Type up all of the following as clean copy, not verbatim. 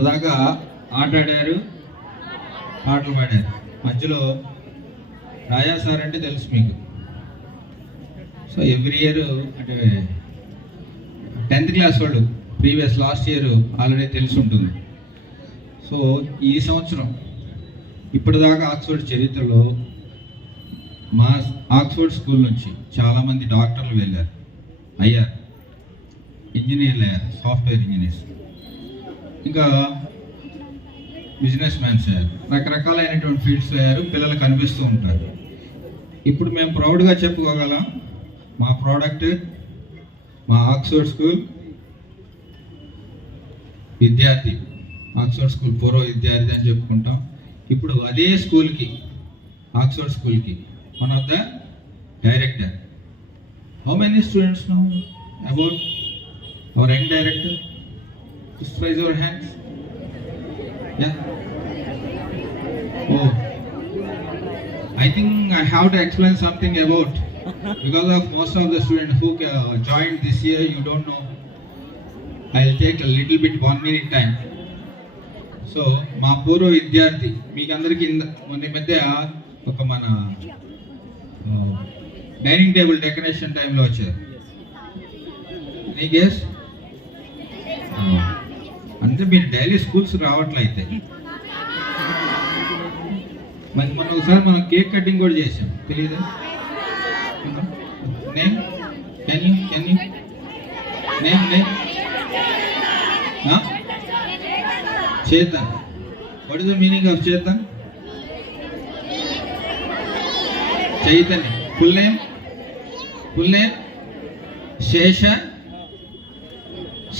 ఇప్పటిదాకా ఆట ఆడారు, పాటలు పాడారు. మధ్యలో రాజా సార్ అంటే తెలుసు మీకు. సో ఎవ్రీ ఇయర్ అంటే 10th క్లాస్ వాళ్ళు ప్రీవియస్ లాస్ట్ ఇయర్ ఆల్రెడీ తెలిసి ఉంటుంది. సో ఈ సంవత్సరం ఇప్పటిదాకా ఆక్స్ఫర్డ్ చరిత్రలో మా ఆక్స్ఫర్డ్ స్కూల్ నుంచి చాలామంది డాక్టర్లు వెళ్ళారు, అయ్యారు, ఇంజనీర్లు అయ్యారు, సాఫ్ట్వేర్ ఇంజనీర్స్, ఇంకా బిజినెస్ మ్యాన్స్ అయ్యారు, రకరకాలైనటువంటి ఫీల్డ్స్ అయ్యారు. పిల్లలు కనిపిస్తూ ఉంటారు. ఇప్పుడు మేము ప్రౌడ్గా చెప్పుకోగలం, మా ప్రోడక్ట్ మా ఆక్స్ఫర్డ్ స్కూల్ విద్యార్థి, ఆక్స్ఫర్డ్ స్కూల్ పూర్వ విద్యార్థి అని చెప్పుకుంటాం. ఇప్పుడు అదే స్కూల్కి, ఆక్స్ఫర్డ్ స్కూల్కి one of the director. How many students know about our young director? Just raise your hands. Yeah. Oh, I think I have to explain something about, because of most of the students who joined this year, you don't know. I'll take a little bit 1 minute time. So మా పూర్వ విద్యార్థి మీకు అందరికీ మొన్న మధ్య ఒక మన dining table decoration టైంలో వచ్చారు. నీ గెస్? అంటే మీరు డైలీ స్కూల్స్ రావట్లయితే మరి మనం ఒకసారి మనం కేక్ కటింగ్ కూడా చేసాం, తెలీదా? Name can you name Chetan. What is the meaning of Chetan? Chaitanya. Full name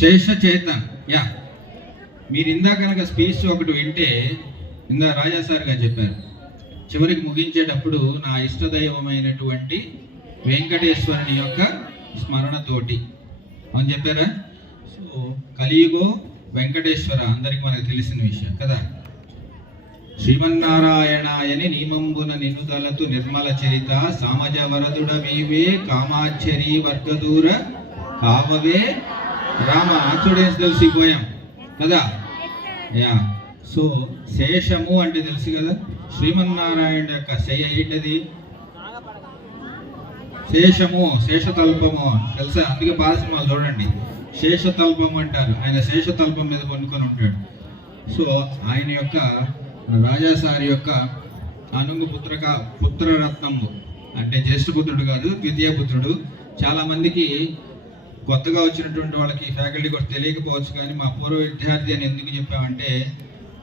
Sesha Chetan. Yeah, మీరు ఇందా కనుక స్పీచ్ ఒకటి వింటే, ఇందా రాజా సార్ గారు చెప్పారు, చివరికి ముగించేటప్పుడు నా ఇష్టదైవమైనటువంటి వెంకటేశ్వరుని యొక్క స్మరణతోటి అని చెప్పారా. సో కలియుగో వెంకటేశ్వర అందరికి మనకు తెలిసిన విషయం కదా. శ్రీమన్నారాయణాయని నియమంబున నినుదలతు నిర్మల చరిత సామజ వరదుడ వీవే కామాచరి వర్గదూర కావవే రామ. స్టూడెంట్స్ తెలిసిపోయాం కదా. యా, సో శేషము అంటే తెలుసు కదా, శ్రీమన్నారాయణ యొక్క శయ ఏంటది? శేషము, శేషతల్పము తెలుసా? అందుకే పాత సినిమాలు చూడండి, శేషతల్పం అంటారు. ఆయన శేషతల్పం మీద కొనుక్కొని ఉంటాడు. సో ఆయన యొక్క రాజాసారి యొక్క అనుంగు పుత్రరత్నము అంటే జ్యేష్ఠ పుత్రుడు కాదు, ద్వితీయ పుత్రుడు. చాలామందికి కొత్తగా వచ్చినటువంటి వాళ్ళకి ఫ్యాకల్టీ కూడా తెలియకపోవచ్చు, కానీ మా పూర్వ విద్యార్థి అని ఎందుకు చెప్పామంటే,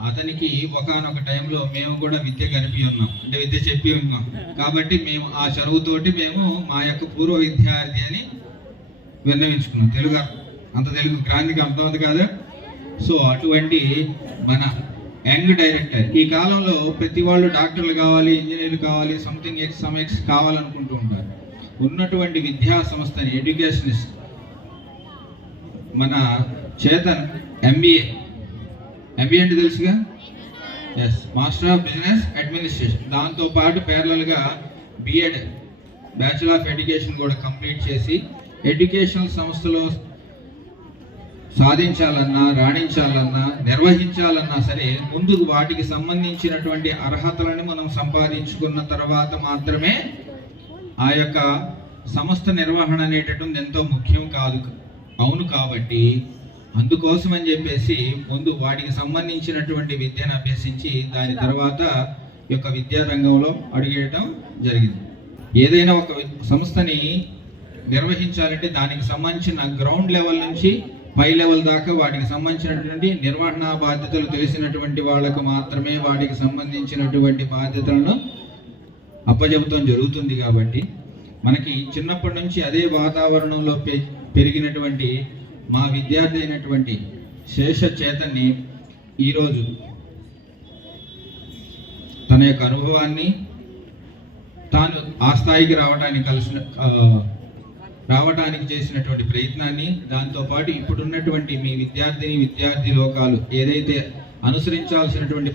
అతనికి ఒకానొక టైంలో మేము కూడా విద్య కలిపి ఉన్నాం, అంటే విద్య చెప్పి ఉన్నాం. కాబట్టి మేము ఆ చదువుతోటి మేము మా యొక్క పూర్వ విద్యార్థి అని విన్నవించుకున్నాం. తెలుగు క్రాంతికి అర్థమవుతుంది కాదు. సో అటువంటి మన యంగ్ డైరెక్టర్. ఈ కాలంలో ప్రతి వాళ్ళు డాక్టర్లు కావాలి, ఇంజనీర్లు కావాలి, సంథింగ్ ఎక్స్ కావాలనుకుంటూ ఉంటారు. ఉన్నటువంటి విద్యా సంస్థని ఎడ్యుకేషనిస్ట్ మన చేతన్ ఎంబీఏ అంటే తెలుసుగా. Yes, master of business administration. దాంతోపాటు ప్యారలల్గా బిఎడ్ బ్యాచులర్ ఆఫ్ ఎడ్యుకేషన్ కూడా కంప్లీట్ చేసి ఎడ్యుకేషనల్ సంస్థలో సాధించాలన్నా, రాణించాలన్నా, నిర్వహించాలన్నా సరే ముందు వాటికి సంబంధించినటువంటి అర్హతలను మనం సంపాదించుకున్న తర్వాత మాత్రమే ఆ యొక్క సంస్థ నిర్వహణ అనేటటువంటి ఎంతో ముఖ్యం కాదు. అవును, కాబట్టి అందుకోసం అని చెప్పేసి ముందు వాటికి సంబంధించినటువంటి విద్యను అభ్యసించి దాని తర్వాత యొక్క విద్యారంగంలో అడుగేయటం జరిగింది. ఏదైనా ఒక సంస్థని నిర్వహించాలంటే దానికి సంబంధించిన గ్రౌండ్ లెవెల్ నుంచి పై లెవెల్ దాకా వాటికి సంబంధించినటువంటి నిర్వహణ బాధ్యతలు తెలిసినటువంటి వాళ్ళకు మాత్రమే వాటికి సంబంధించినటువంటి బాధ్యతలను అప్పచెబుతాం జరుగుతుంది. కాబట్టి మనకి చిన్నప్పటి నుంచి అదే వాతావరణంలో పెరిగినటువంటి మా విద్యార్థి అయినటువంటి శేష చేతన్ని ఈరోజు తన యొక్క అనుభవాన్ని, తాను ఆ స్థాయికి రావడానికి చేసినటువంటి ప్రయత్నాన్ని, దాంతోపాటు ఇప్పుడున్నటువంటి మీ విద్యార్థి లోకాలు ఏదైతే అనుసరించాల్సినటువంటి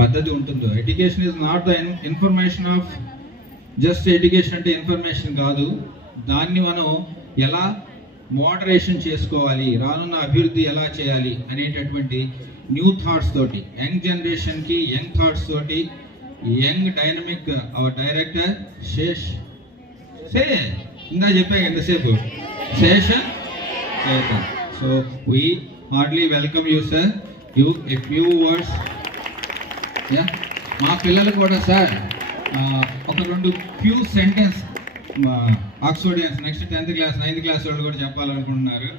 పద్ధతి ఉంటుందో, education is not the information of just education అంటే ఇన్ఫర్మేషన్ కాదు, దాన్ని మనం ఎలా మోడరేషన్ చేసుకోవాలి, రానున్న అభివృద్ధి ఎలా చేయాలి అనేటటువంటి న్యూ థాట్స్ తోటి, యంగ్ జనరేషన్కి యంగ్ థాట్స్ తోటి, young dynamic our director Sesh ఇందా చెప్పా ఎంతసేపు Sesha Chetan. So we hardly welcome you sir. You a few words. Yeah, మా పిల్లలు కూడా సార్ ఒక రెండు few sentence Oxfordians next 10th class 9th class వాళ్ళు కూడా చెప్పాలనుకుంటున్నారు.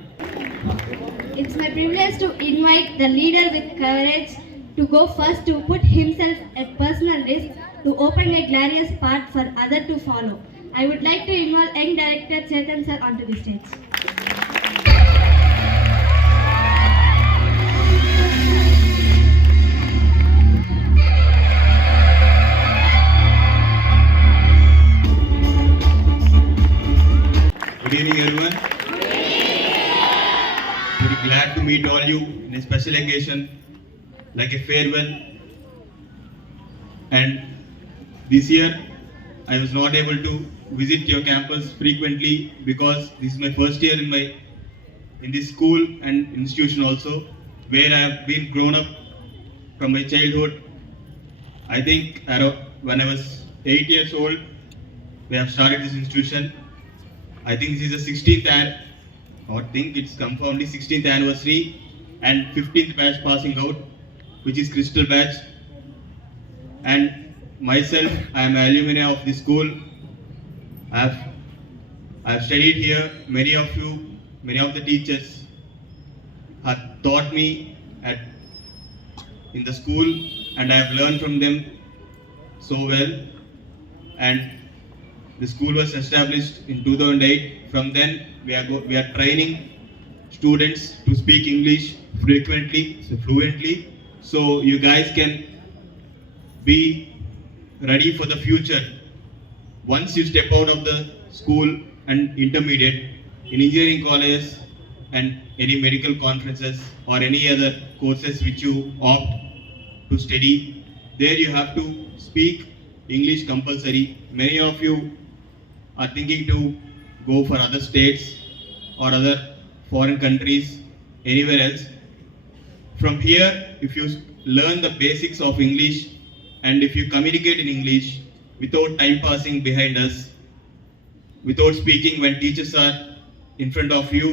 It's my privilege to invite the leader with courage to go first, to put himself at personal risk, to open a glorious path for others to follow. I would like to involve young director Chetan sir onto the stage. Good evening, everyone. Very glad to meet all you in a special occasion like a farewell. And this year, I was not able to visit your campus frequently because this is my first year in this school and institution also, where I have been grown up from my childhood. I think when I was 8 years old, we have started this institution. I think this is the 16th it's confirmed 16th anniversary and 15th batch passing out, which is Crystal batch. And myself, I am alumni of this school. I have studied here. Many of the teachers have taught me in the school, and I have learned from them so well. And the school was established in 2008. From then, we are training students to speak English fluently. So you guys can be ready for the future. Once you step out of the school and intermediate, in engineering colleges and any medical conferences or any other courses which you opt to study, there you have to speak English compulsory. Many of you are thinking to go for other states or other foreign countries, anywhere else. From here, if you learn the basics of English and if you communicate in English without time passing behind us, without speaking when teachers are in front of you,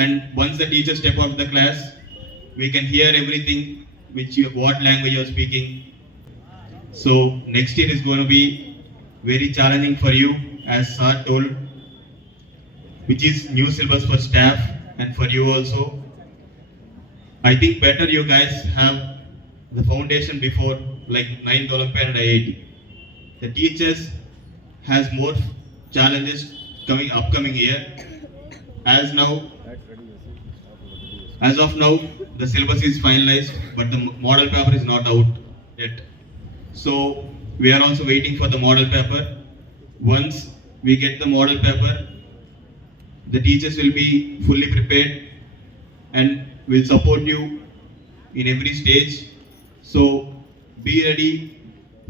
and once the teachers step out of the class, we can hear everything what language you are speaking. So next year is going to be very challenging for you, as sir told, which is new syllabus for staff and for you also. I think better you guys have the foundation before, like 9th Olympiad and IIT. The teachers has more challenges upcoming year. As of now, the syllabus is finalized, but the model paper is not out yet. So we are also waiting for the model paper. Once we get the model paper, the teachers will be fully prepared and will support you in every stage. So be ready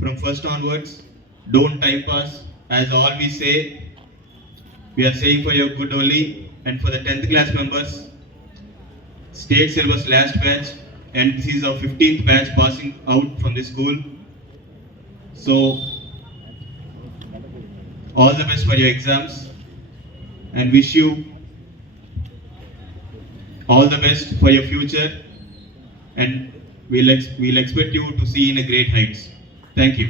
from first onwards. Don't time pass. As always say, we are saying for your good only. And for the 10th class members, state syllabus last batch, and this is our 15th batch passing out from this school. So all the best for your exams, and wish you all the best for your future, and we'll expect you to see in a great heights. Thank you.